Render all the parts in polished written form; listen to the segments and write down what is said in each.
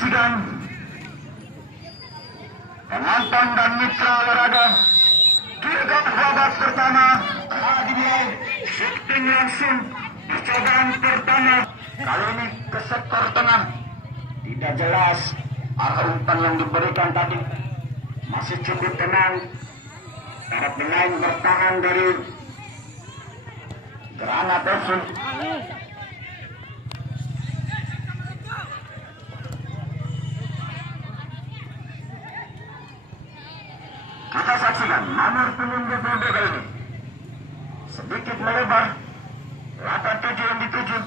saksikan penonton dan mitra olahraga kirap babak pertama telah dimulai. Shooting langsung percobaan pertama. Kali ini ke sektor tengah. Tidak jelas arah umpan yang diberikan tadi. Masih cukup tenang. Para pemain bertahan dari Granat FC. Kita saksikan nomor punggung 22 kali ini sedikit melebar. 87 yang dituju.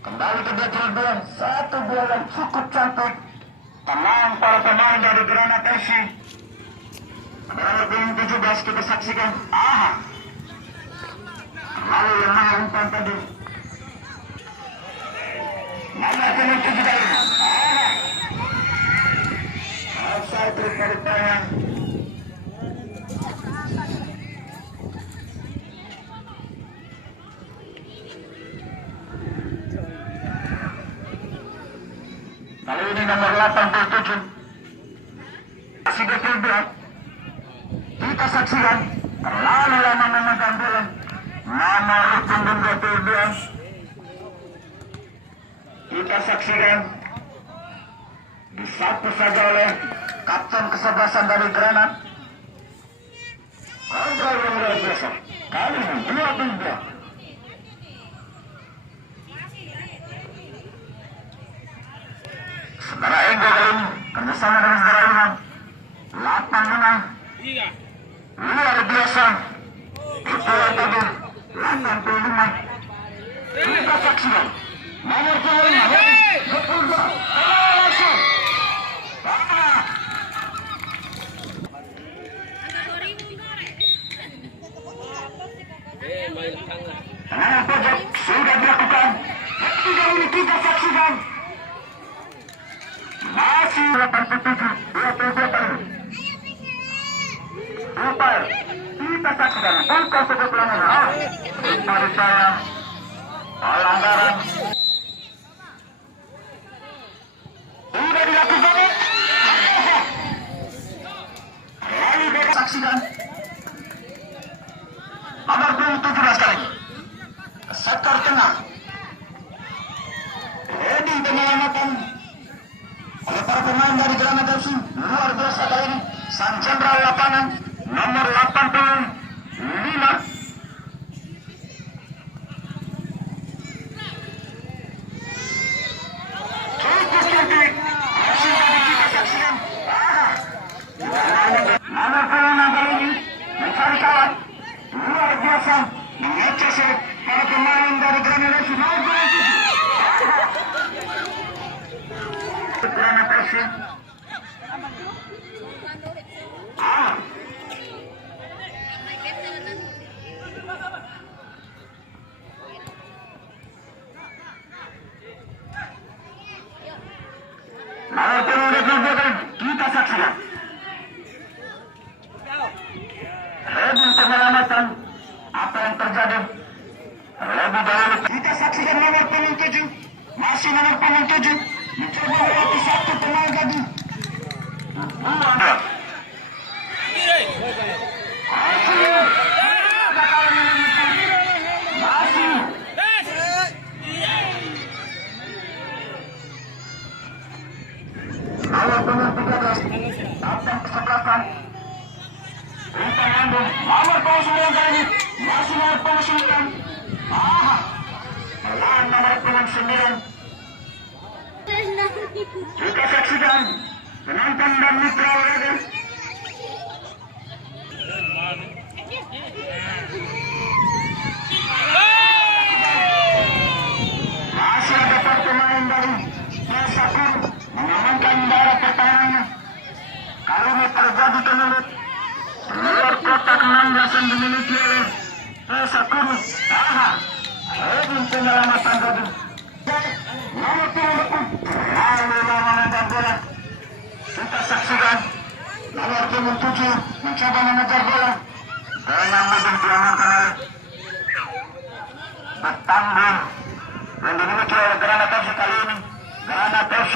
Kembali ke dia bola. Satu bola yang cukup cantik. Tenang para pemain dari Granat FC. Nomor punggung 17 kita saksikan. Lalu lemah umpan tadi. Nomor punggung 7 kali ini. Offside terus berupaya. Kali ini nomor 87 masih berpindah. Kita saksikan terlalu lama memegang bola. Nomor punggung 22 kita saksikan disapu saja oleh kapten kesebelasan dari Granat. Kontrol yang luar biasa. Kali ini 2-2. Saudara Enggo kali ini kerjasama dengan saudara Ilham 8-5. Luar biasa. Itulah tadi 85. Kita saksikan nomor 25 betul langsung. Tenangan pojok sudah dilakukan. Ketiga ini kita saksikan. Masih 87, 22 kali. Upaya kita saksikan bukan sebut pelanggaran. Mari saya pelanggaran sudah dilakukan. Lalu kita saksikan nomor 17 kali sektor tengah. Jadi penyelamatan oleh para pemain dari Granat FC. Luar biasa kali ini. Sang jenderal lapangan nomor 85. Cukup cantik. Masih tadi kita saksikan. Nomor 26 kali ini mencari kawan. Luar biasa. Mengecas para pemain dari Granat FC. Granat FC. Nomor punggung 22 kita saksikan. Heading penyelamatan. Apa yang terjadi? Lebih dahulu kita saksikan nomor punggung 7. Masih nomor punggung 7. Mencoba melewati satu pemain tadi. Nomor punggung 13 datang kesebelasan. Umpan lambung nomor punggung 9 kali ini. Masih nomor punggung 9. Melawan nomor punggung 9. Kita saksikan penonton dan mitra olahraga. Masih ada pemain dari Sakur mengamankan daerah pertahanannya. Kali ini terjadi kemelut. Luar kotak 16 yang dimiliki oleh Sakur. Ini penyelamatan tadi. Nomor 20 lalu mengejar bola. Kita saksikan nomor 7 mencoba mengejar bola dengan mudah diamankan oleh bertambah yang dimiliki oleh Granat FC kali ini. Granat FC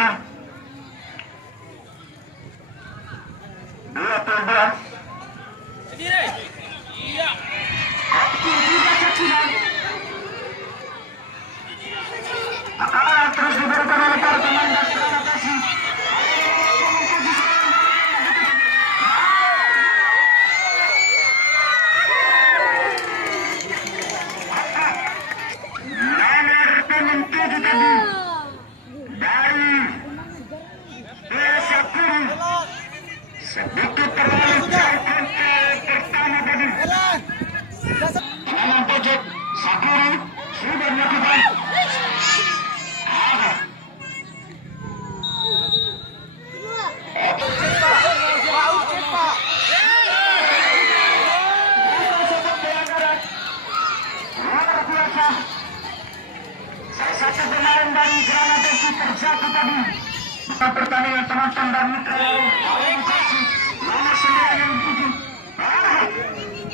Pertandingan penonton dan mitra organisasi nomor 97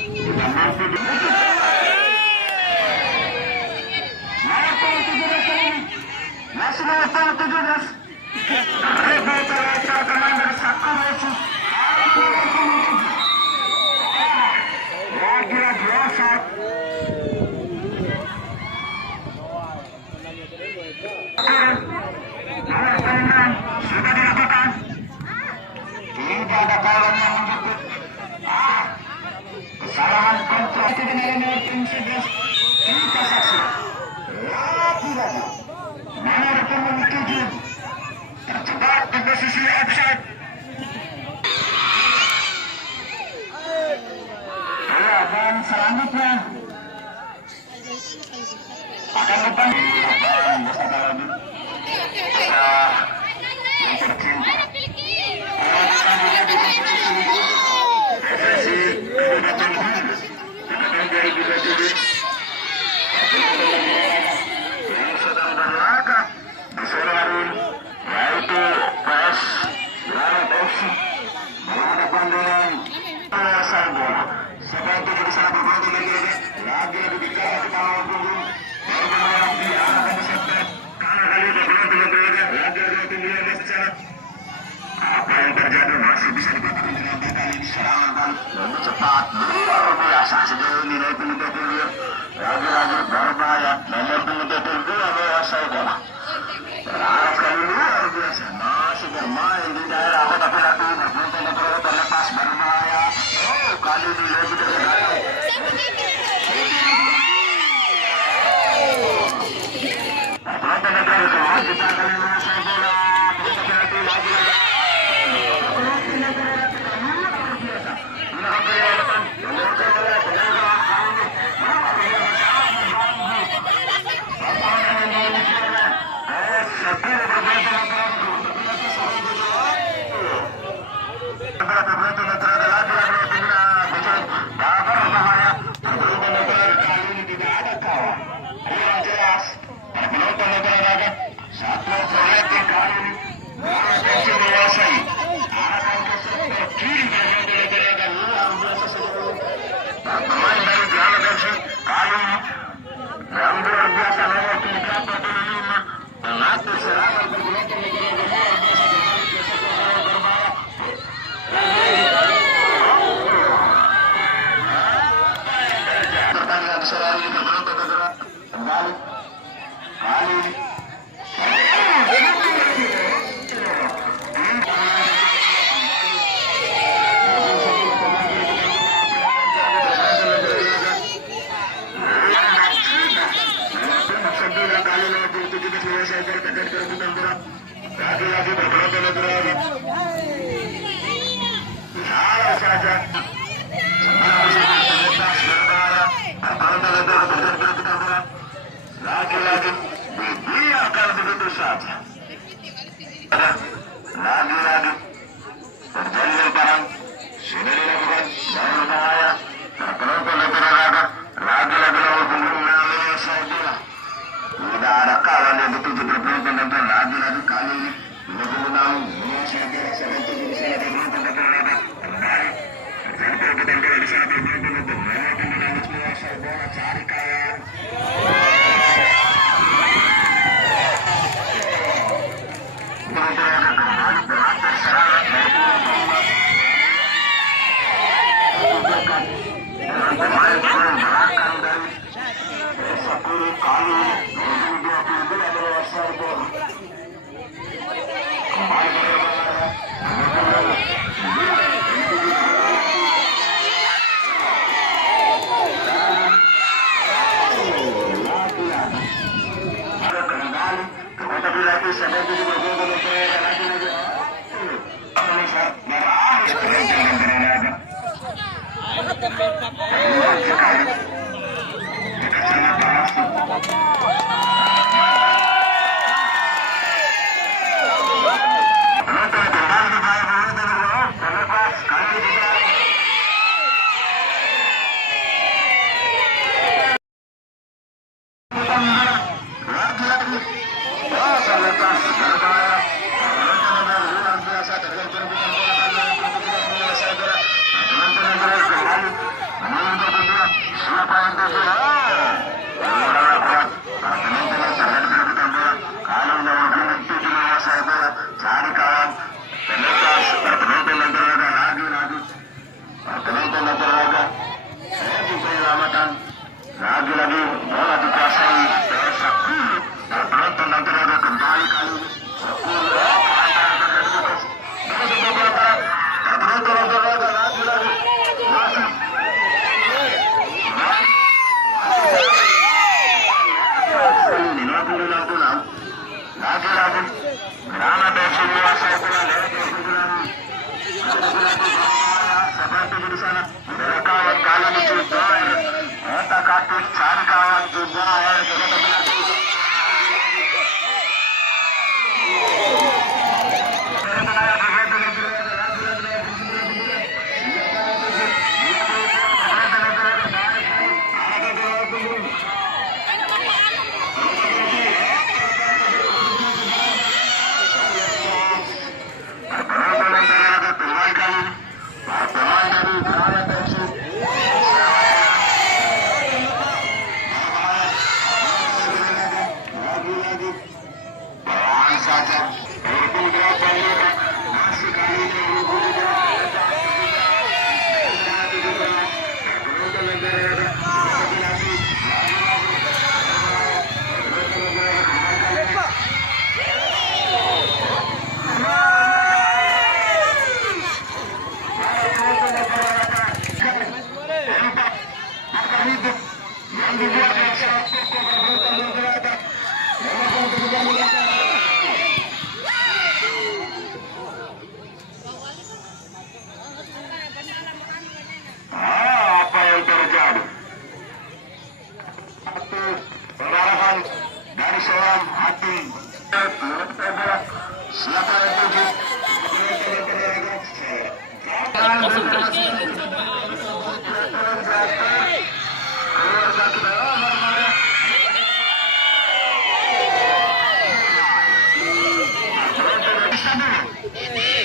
tidak mampu dibutuh. Nomor 17 kali ini masih nomor 17 Rebel Terletak Komander Sakurosu lagi-lagi offside. Nomor 9 sudah dilakukan. Tidak ada kawan yang menjemput. Kesalahan kontrol itu dengan nomor 11. Kita saksi. Lagi-lagi. Nomor 7 terjebak di posisi offside. Ya, dan selanjutnya akan depan yang tercinta PSSI Kabupaten Brebes angkatan 2027 yang sedang berlaga di sore hari ini, yaitu PS Laut FC menghadapan dengan Sarbono. Seperti di sana berbohong lagi bicara kita lawan punggung baru menolak di anak peserta karena kali ini berbohong lagi tingginya di sana. Apa yang terjadi masih bisa dikatakan dengan kali ini serangan lebih cepat luar biasa sejauh ini dari penutup dulu lagi-lagi berbahaya nomor penutup dua menguasai bola. Berharap kali luar biasa masih bermain di daerah kota Pilatus berpenonton terlepas berbahaya. Oh, kali ini lebih dari penonton negara semua kita akan menguasai bola. Kota Pilatus lagi-lagi. Yang luar biasa nomor 35 mengatur serangan berpenonton negara luar biasa berbahaya. Pertandingan sore hari ini berpenonton negara kembali kali ini. Lagi-lagi berpenonton negara salah saja lagi-lagi dibiarkan begitu saja. Lagi-lagi terjadi lemparan sudah dilakukan baru bahaya berpenonton negara lagi-lagi nomor punggung menguasai bola. Tidak ada kawan yang betul-betul berpenonton negara lagi-lagi kali ini lebih menang menguasai bola seperti di sana berpenonton negara kembali terjadi perebutan bola di sana berpenonton negara nomor punggung menguasai bola cari kawan. Pemain belakang dari Sakura kali 2022 adalah Sarbono. Kembali ada kembali ke kota Pilatus sampai di berbohong negara lagi-lagi.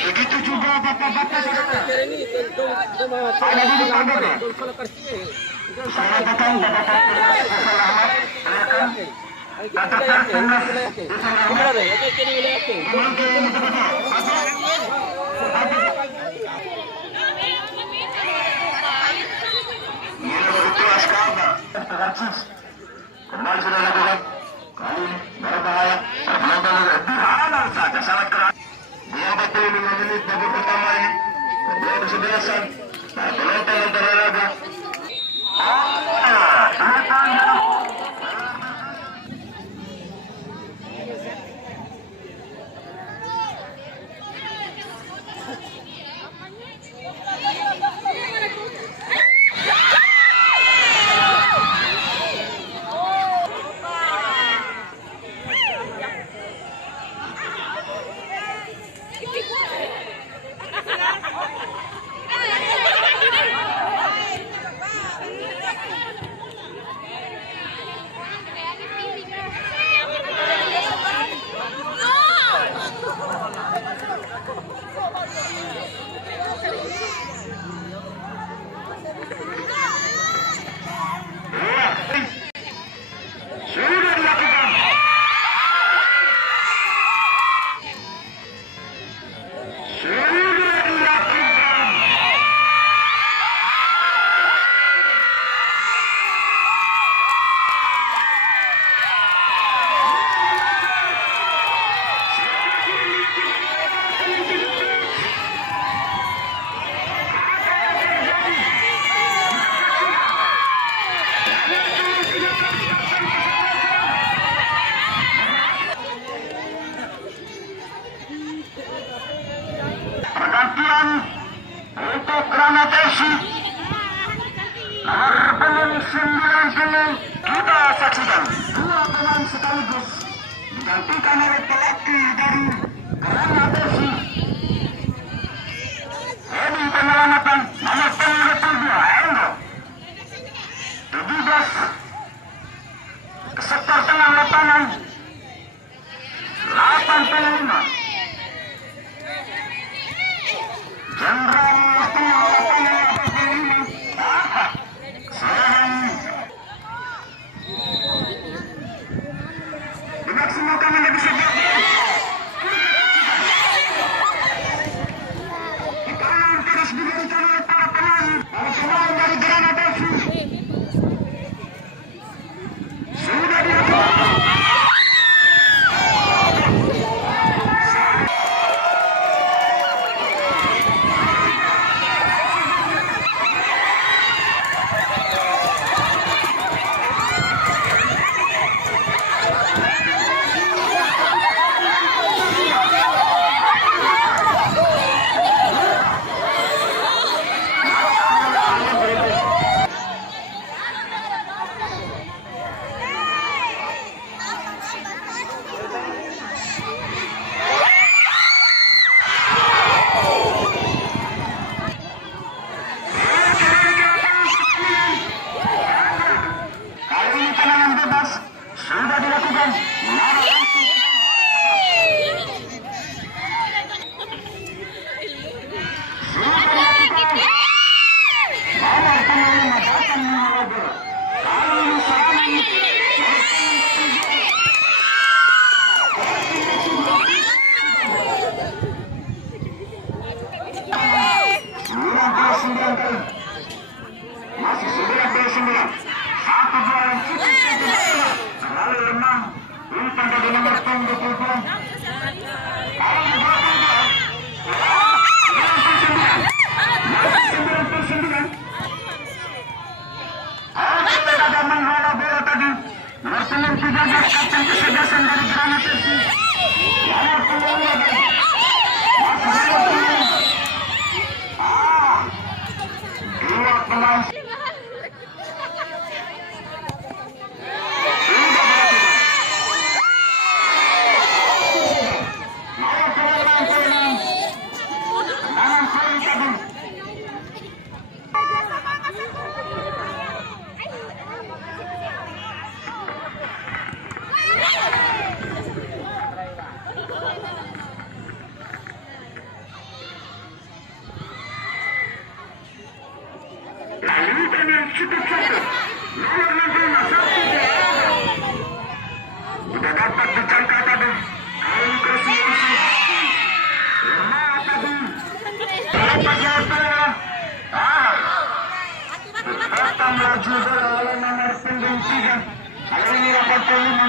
Begitu juga bapak-bapak saudara. Ada di depan ya. Saya datang bapak-bapak selamat. Katakan timnas kembali sudah lakukan kali ini berbahaya penonton berhalang saja sangat keras di 45 menit babak pertama ini kedua kesebelasan penonton berolahraga pergantian untuk Granat FC nomor pemain 90 kita saksikan dua pemain sekaligus digantikan oleh pelatih dari Granat FC ini penyelamatan nomor punggung 7 Endo 17 ke sektor tengah lapangan 85 Jenderal dimaksimalkan menjadi sebuah cukup satu. Nomor 65 satu sudah dapat dijangka tadi. Kali ini crossing langsung. Lemah tadi. Lepas jatuh. Datang laju bola oleh nomor punggung 3. Kali ini 85.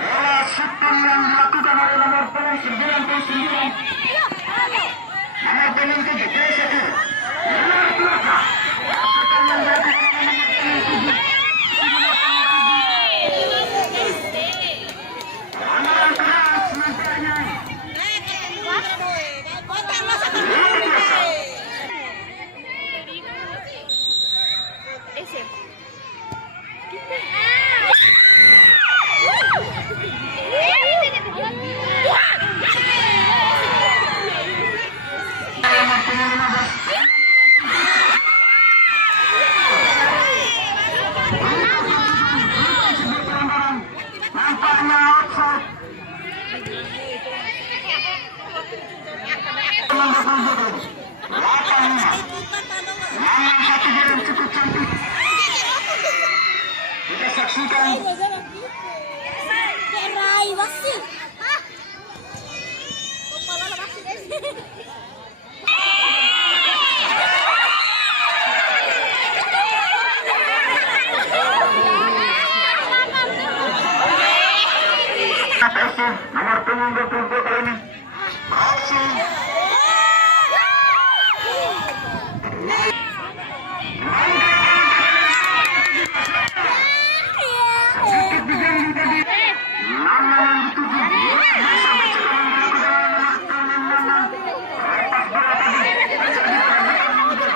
Bola shooting yang dilakukan oleh nomor punggung 99. Nomor punggung 7 T1. Luar biasa. Shooting yang dilakukan oleh nomor punggung 7. Amalan keras nampaknya. Luar biasa. Nomor punggung 15. Nampaknya outside. Memang satu gol yang cukup cantik. Kita saksikan. Nomor punggung 22 kali ini crossing. Sedikit diganggu tadi. Nama yang dituju. Bisa bercekalan dilakukan nomor punggung 6. Lepas bola tadi. Terjadi perebutan mundur.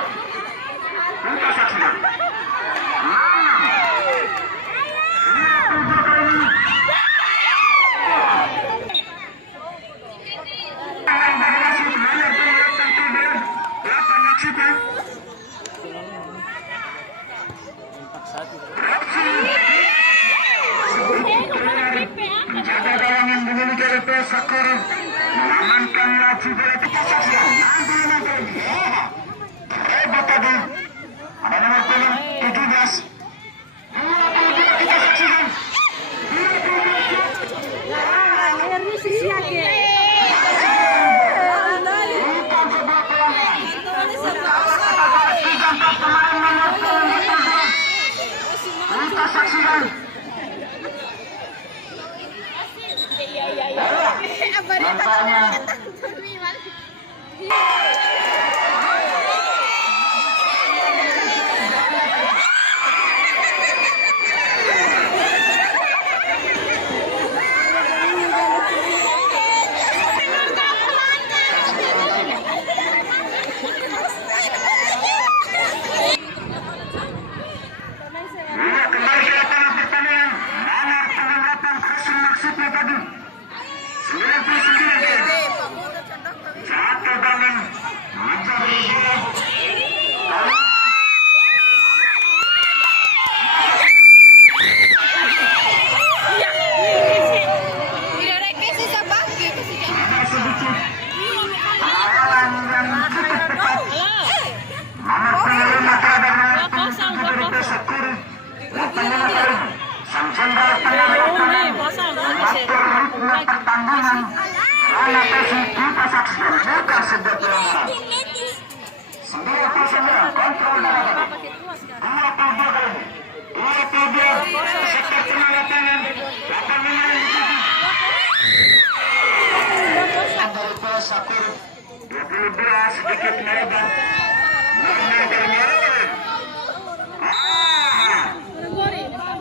Kita saksikan. 6. 27 kali ini. Penjaga gawang yang dimiliki oleh Pesakor mengamankan laju bola kita saksikan. 65 kali. Hebat tadi. Ada nomor punggung 17. 22 kita saksikan. 22. Pemain nomor punggung 22. Kita saksikan. Nampaknya kembali ke lapangan pertandingan. Nomor punggung 8 crossing maksudnya tadi. 99 kali. Satu banding mencari bola. Ada sedikit awalan yang cukup tepat. Nomor punggung 5 terhadap nomor punggung 7 dari Pesakor. 85 kali. Sang jenderal tengah lapangan mengatur ritme pertandingan. Karena Persib kita saksikan bukan sebuah pelanggaran. 99 kontrol darah. 22 kali. 22 sektor tengah lapangan. 85 yang dituju. Dari Pesakor 22 sedikit melebar.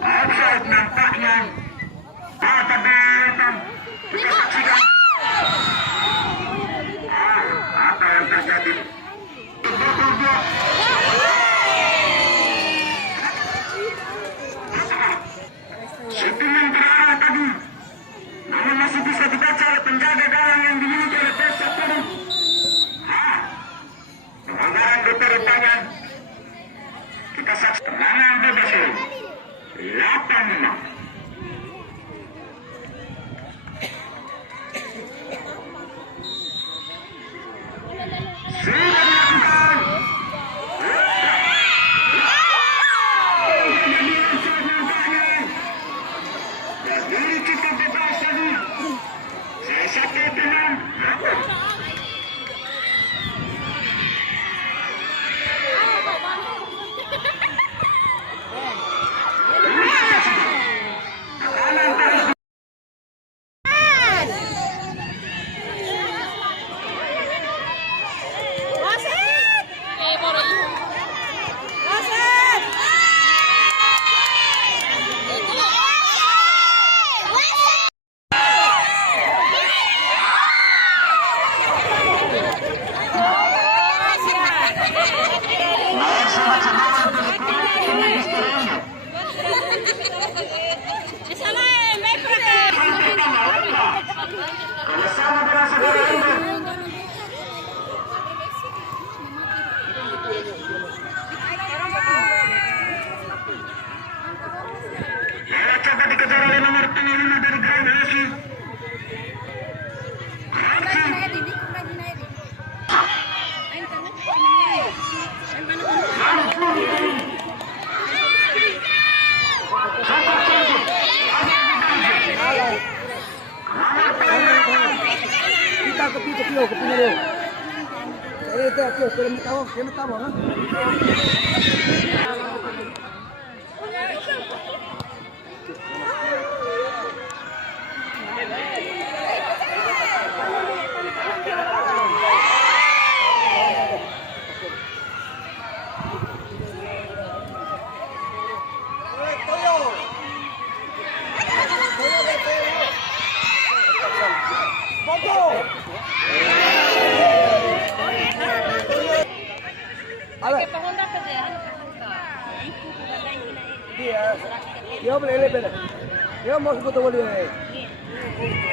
Offside nampaknya. Tapi kita saksikan. Apa yang terjadi? Shooting terarah tadi. Namun masih bisa dibaca oleh penjaga gawang yang dimiliki oleh Pesakor. Pelanggaran bertanya. Kita saksikan tendangan bebas. 8-5. estamos, ¿quién estamos, no? A ver. Iya. Yo beli beli. Yo mau foto beli.